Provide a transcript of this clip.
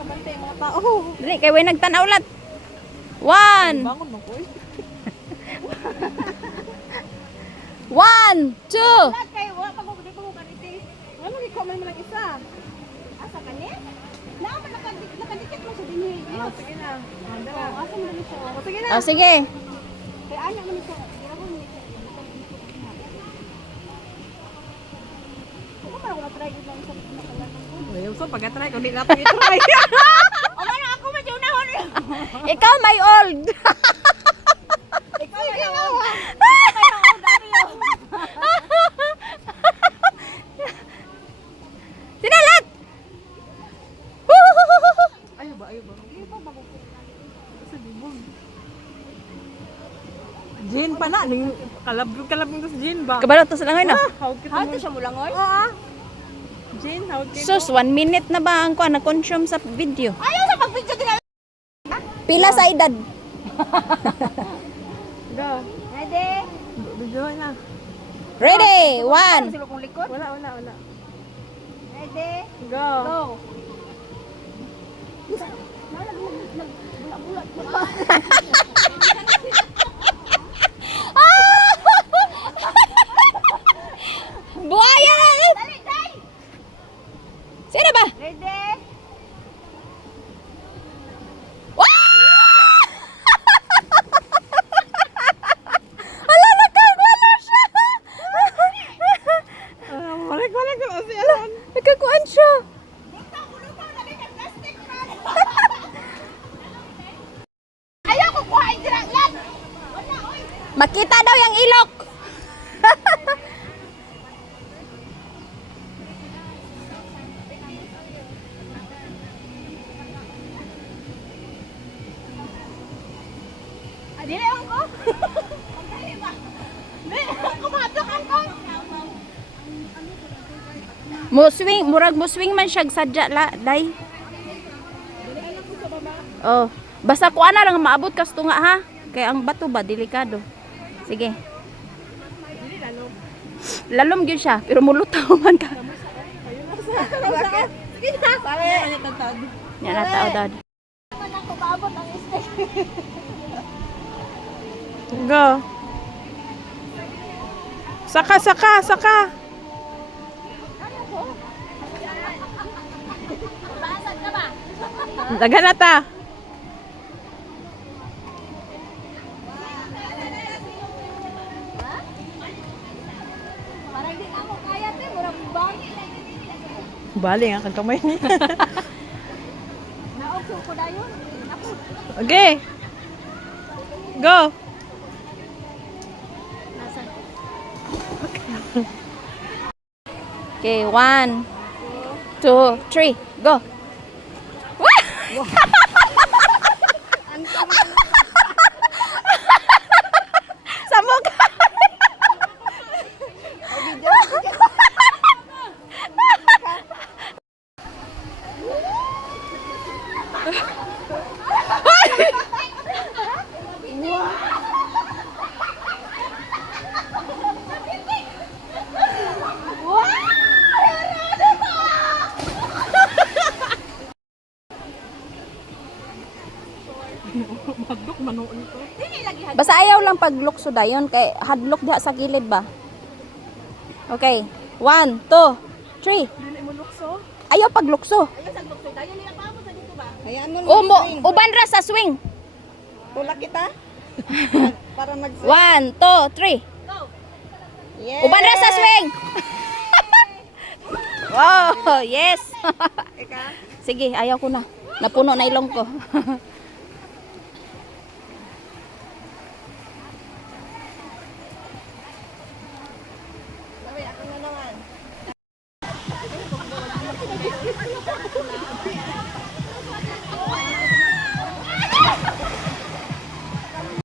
Kamantay mga tao. Dili kay way nagtanaw lat. 1 Bangon mo ko. 1 2 Kay wa pa ko di ko kaniti. Ano ni ko man lang isa. Asa kani? Na man nakadikit mo sa dinhi. Sige na. Andara. Asa man ni siya? Sige na. Oh sige. Kay anya man siya. Gira mo ni. Ako pa wala try ko lang sa nakalan ko. Well, so pag-try ko di na pag-try. O man ako man unahon. Ikaw may old. Ikaw ay ako. Sinalat. Ayo ba? Di ba bago ko? Sa bubong. Jin pa na, ning kalab ng Jin ba? Kabalo to sa langoy no. How to siya mulangoy? Oo. Jin, how to? Sus 1 minute na ba ang kuan na consume sa video? Ayaw sa pag-video din. Pila sa edad? Go. Ready? Video na. Ready? 1 Sila kong likod? Wala. Ready? Go. Go. Buaya na! Dali, dali. Sino ba? Ready? Ala nagkagwala siya! Balik ko kasi alam. Nagkakuan siya. Ayaw ko kuhain sila yan. Makita daw yung ilok. Dili ako. Dili ba? Dili ako matukan ko. Murag mo swing man siya sadya la, day. Oh, basta kuan na lang maabot kas tunga ha. Kay ang bato ba delikado. Sige. Dili lalom. Lalom gyud siya, pero mulutaw man ka. Sige na. Sabi niya tatad. Nya na tao dad. Man ako maabot ang step. Go. Saka. Basag ka ba? Dagan na ta. Parang di ako kaya te, murag bangi. Bali nga kang kamay niya. Naogso ko dayon. Ako. Okay. Go. Nasaan? Okay, 1 2 3 go. Sa mukha. Hadlok manuon ko. Dili lagi had. Basta ayaw lang paglukso dayon kay hadlok diha sa gilid ba. Okay, 1 2 3. Dili mo lukso. Ayaw paglukso. Ayaw sa lukso dayon nila pa mo sa dito ba? Hayaan mo. Uban ra sa swing. Tulak kita. Para mag 1 2 3. Go. Yeah. Uban ra sa swing. Wow, yes. Ika. Sige, ayaw ko na. Napuno na ilong ko.